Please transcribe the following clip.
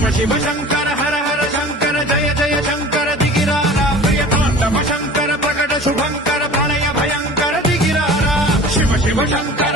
शिव शिव शंकर हर हर शंकर जय जय शंकर दिगिरारा प्रियतांडव शंकर प्रकट शुभंकर प्रणय भयंकर दिगिरारा शिव शिव शंकर